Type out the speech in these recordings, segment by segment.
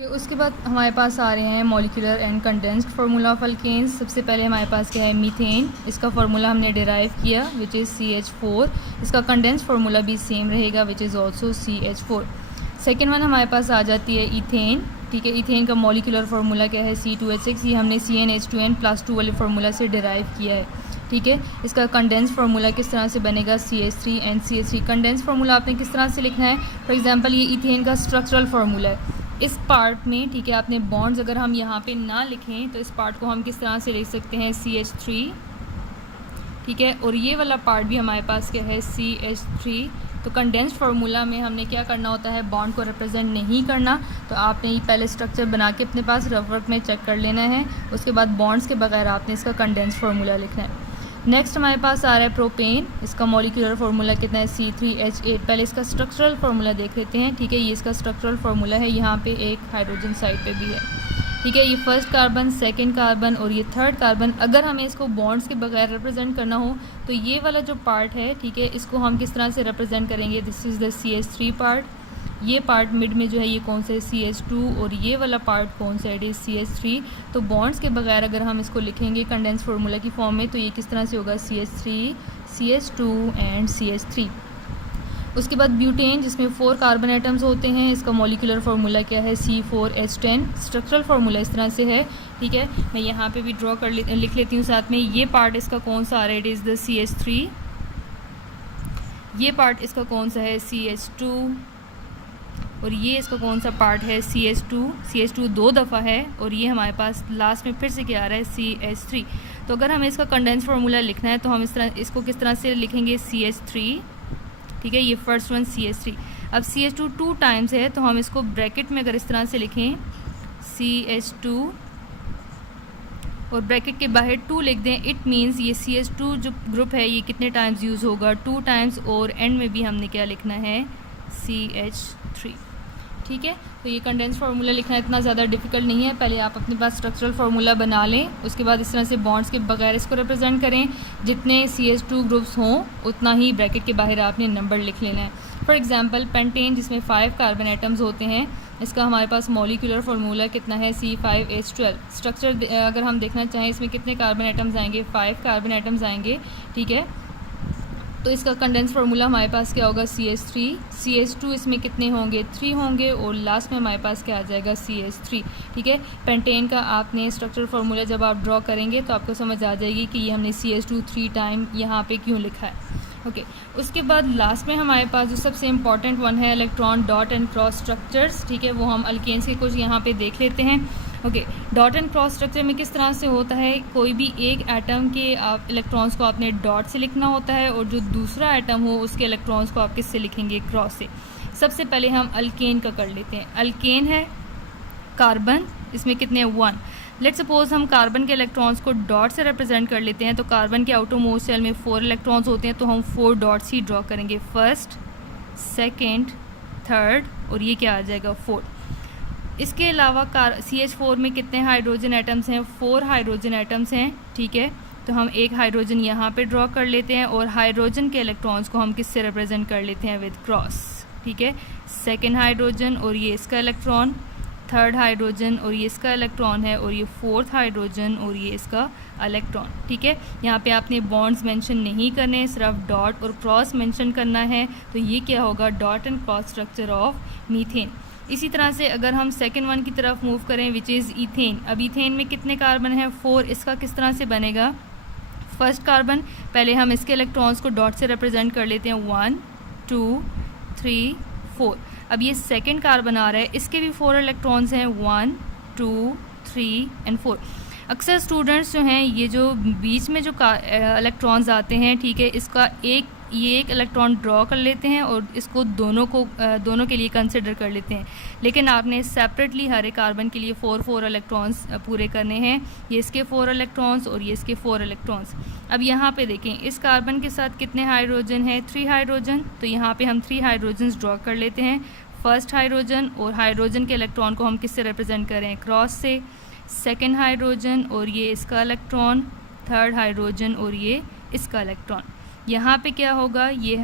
उसके बाद हमारे पास आ रहे हैं molecular and condensed formula of alkanes. सबसे पहले हमारे पास क्या है, मीथेन। इसका फार्मूला हमने डिराइव किया विच इज़ CH4। इसका कंडेंस्ड फार्मूला भी सेम रहेगा which is also CH4। Second one हमारे पास आ जाती है इथेन। ठीक है, इथेन का मॉलिक्यूलर फार्मूला क्या है, C2H6। ये हमने CnH2n+2 वाले फार्मूला से डिराइव किया है। ठीक है, इसका कंडेंस फार्मूला किस तरह से बनेगा, CH3NCH3। कंडेंस फार्मूला आपने किस तरह से लिखना है, फॉर एग्जांपल ये इथेन का स्ट्रक्चरल फार्मूला है। इस पार्ट में, ठीक है, आपने बॉन्ड्स अगर हम यहाँ पे ना लिखें तो इस पार्ट को हम किस तरह से लिख सकते हैं, CH3। ठीक है, और ये वाला पार्ट भी हमारे पास क्या है, CH3। तो कंडेंस्ड फार्मूला में हमने क्या करना होता है, बॉन्ड को रिप्रेजेंट नहीं करना। तो आपने ये पहले स्ट्रक्चर बना के अपने पास रफ वर्क में चेक कर लेना है। उसके बाद बॉन्ड्स के बगैर आपने इसका कंडेंस्ड फार्मूला लिखना है। नेक्स्ट हमारे पास आ रहा है प्रोपेन। इसका मॉलिक्यूलर फार्मूला कितना है, C3H8। पहले इसका स्ट्रक्चरल फार्मूला देख लेते हैं। ठीक है, ये इसका स्ट्रक्चरल फार्मूला है। यहाँ पे एक हाइड्रोजन साइड पे भी है। ठीक है, ये फर्स्ट कार्बन, सेकंड कार्बन और ये थर्ड कार्बन। अगर हमें इसको बॉन्ड्स के बगैर रिप्रेजेंट करना हो तो ये वाला जो पार्ट है, ठीक है, इसको हम किस तरह से रिप्रेजेंट करेंगे, this is the CH3 part. ये पार्ट मिड में जो है ये कौन सा है, CH2। और ये वाला पार्ट कौन सा है, CH3। तो बॉन्ड्स के बगैर अगर हम इसको लिखेंगे कंडेंस फार्मूला की फॉर्म में तो ये किस तरह से होगा, CH3, CH2 एंड CH3। उसके बाद ब्यूटेन, जिसमें 4 कार्बन एटम्स होते हैं। इसका मॉलिक्यूलर फार्मूला क्या है, C4H10। स्ट्रक्चरल फार्मूला इस तरह से है। ठीक है, मैं यहाँ पे भी ड्रॉ कर लिख लेती हूँ साथ में। ये पार्ट इसका कौन सा आ रहा है, इट इज़ द CH3। ये पार्ट इसका कौन सा है, CH2। और ये इसका कौन सा पार्ट है, CH2। CH2 दो दफ़ा है और ये हमारे पास लास्ट में फिर से क्या आ रहा है, CH3। तो अगर हमें इसका कंडेंस फार्मूला लिखना है तो हम इसको किस तरह से लिखेंगे, CH3। ठीक है, ये फर्स्ट वन CH3। अब CH2 2 टाइम्स है तो हम इसको ब्रैकेट में अगर इस तरह से लिखें, CH2 और ब्रैकेट के बाहर 2 लिख दें, इट मीन्स ये CH2 जो ग्रुप है ये कितने टाइम्स यूज़ होगा, 2 टाइम्स। और एंड में भी हमने क्या लिखना है, CH3। ठीक है, तो ये कंडेंस फार्मूला लिखना इतना ज़्यादा डिफिकल्ट नहीं है। पहले आप अपने पास स्ट्रक्चरल फार्मूला बना लें, उसके बाद इस तरह से बॉन्ड्स के बगैर इसको रिप्रेजेंट करें। जितने CH2 ग्रुप्स हों उतना ही ब्रैकेट के बाहर आपने नंबर लिख लेना है। फॉर एग्जांपल पेंटेन, जिसमें 5 कार्बन एटम्स होते हैं, इसका हमारे पास मॉलिक्यूलर फार्मूला कितना है, C5H12। स्ट्रक्चर अगर हम देखना चाहें इसमें कितने कार्बन एटम्स आएंगे, 5 कार्बन एटम्स आएंगे। ठीक है, तो इसका कंडेंस फार्मूला हमारे पास क्या होगा, CH3। CH2 इसमें कितने होंगे, 3 होंगे और लास्ट में हमारे पास क्या आ जाएगा, CH3। ठीक है, पेंटेन का आपने स्ट्रक्चर फार्मूला जब आप ड्रॉ करेंगे तो आपको समझ आ जाएगी कि ये हमने CH2 3 टाइम यहाँ पे क्यों लिखा है। ओके, उसके बाद लास्ट में हमारे पास जो सबसे इंपॉर्टेंट वन है, electron dot and cross structures. ठीक है, वो हम अल्केन्स के कुछ यहाँ पे देख लेते हैं। Okay, dot and cross structure में किस तरह से होता है, कोई भी एक एटम के आप इलेक्ट्रॉन्स को आपने डॉट से लिखना होता है और जो दूसरा एटम हो उसके इलेक्ट्रॉन्स को आप किससे लिखेंगे, क्रॉस से। सबसे पहले हम अल्केन का कर लेते हैं। अल्केन है कार्बन, इसमें कितने, 1। लेट सपोज हम कार्बन के इलेक्ट्रॉन्स को डॉट से रिप्रेजेंट कर लेते हैं। तो कार्बन के आउटरमोस्ट शेल में 4 इलेक्ट्रॉन्स होते हैं तो हम 4 डॉट्स ही ड्रॉ करेंगे, फर्स्ट, सेकेंड, थर्ड और ये क्या आ जाएगा, 4। इसके अलावा CH4 में कितने हाइड्रोजन एटम्स हैं, 4 हाइड्रोजन एटम्स हैं। ठीक है, तो हम एक हाइड्रोजन यहाँ पे ड्रॉ कर लेते हैं और हाइड्रोजन के इलेक्ट्रॉन्स को हम किससे रिप्रेजेंट कर लेते हैं, विद क्रॉस। ठीक है, सेकेंड हाइड्रोजन और ये इसका इलेक्ट्रॉन, थर्ड हाइड्रोजन और ये इसका इलेक्ट्रॉन है और ये फोर्थ हाइड्रोजन और ये इसका इलेक्ट्रॉन। ठीक है, यहाँ पे आपने बॉन्ड्स मेंशन नहीं करने, सिर्फ डॉट और क्रॉस मेंशन करना है। तो ये क्या होगा, dot and cross structure of methane. इसी तरह से अगर हम सेकेंड वन की तरफ मूव करें विच इज़ इथेन। अब इथेन में कितने कार्बन हैं, 4। इसका किस तरह से बनेगा, फर्स्ट कार्बन, पहले हम इसके इलेक्ट्रॉन्स को डॉट से रिप्रेजेंट कर लेते हैं, 1 2 3 4। अब ये सेकेंड कार्बन आ रहा है, इसके भी 4 इलेक्ट्रॉन्स हैं, 1 2 3 एंड 4। अक्सर स्टूडेंट्स जो हैं ये जो बीच में जो इलेक्ट्रॉन्स आते हैं, ठीक है, इसका एक इलेक्ट्रॉन ड्रॉ कर लेते हैं और इसको दोनों के लिए कंसिडर कर लेते हैं। लेकिन आपने सेपरेटली हर एक कार्बन के लिए 4 इलेक्ट्रॉन्स पूरे करने हैं। ये इसके 4 इलेक्ट्रॉन्स और ये इसके 4 इलेक्ट्रॉन्स। अब यहाँ पे देखें इस कार्बन के साथ कितने हाइड्रोजन है, 3 हाइड्रोजन। तो यहाँ पे हम 3 हाइड्रोजन ड्रॉ कर लेते हैं, फर्स्ट हाइड्रोजन और हाइड्रोजन के इलेक्ट्रॉन को हम किससे रिप्रेजेंट करें, क्रॉस से। सेकेंड हाइड्रोजन और ये इसका इलेक्ट्रॉन, थर्ड हाइड्रोजन और ये इसका इलेक्ट्रॉन। यहाँ पे क्या होगा, ये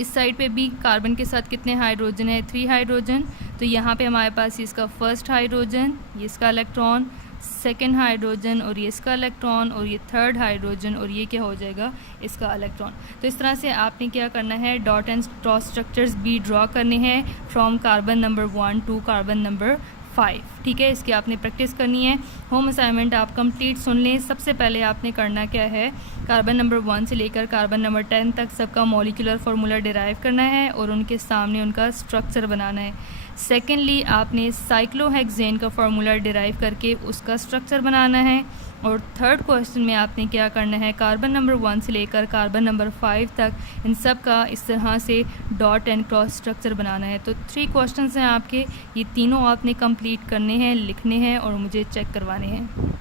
इस साइड पे भी कार्बन के साथ कितने हाइड्रोजन है, 3 हाइड्रोजन। तो यहाँ पे हमारे पास इसका फर्स्ट हाइड्रोजन, ये इसका इलेक्ट्रॉन, सेकेंड हाइड्रोजन और ये इसका इलेक्ट्रॉन, और ये थर्ड हाइड्रोजन और ये क्या हो जाएगा, इसका इलेक्ट्रॉन। तो इस तरह से आपने क्या करना है, डॉट एंड क्रॉस स्ट्रक्चर्स भी ड्रॉ करने हैं from carbon number 1 to carbon number 5। ठीक है, इसकी आपने प्रैक्टिस करनी है। होम असाइनमेंट आप कंप्लीट सुन लें। सबसे पहले आपने करना क्या है, कार्बन नंबर 1 से लेकर कार्बन नंबर 10 तक सबका मॉलिक्यूलर फार्मूला डिराइव करना है और उनके सामने उनका स्ट्रक्चर बनाना है। सेकेंडली आपने साइक्लोहेक्सेन का फार्मूला डिराइव करके उसका स्ट्रक्चर बनाना है। और थर्ड क्वेश्चन में आपने क्या करना है, कार्बन नंबर 1 से लेकर कार्बन नंबर 5 तक इन सब का इस तरह से डॉट एंड क्रॉस स्ट्रक्चर बनाना है। तो 3 क्वेश्चंस हैं आपके, ये तीनों आपने कंप्लीट करने हैं, लिखने हैं और मुझे चेक करवाने हैं।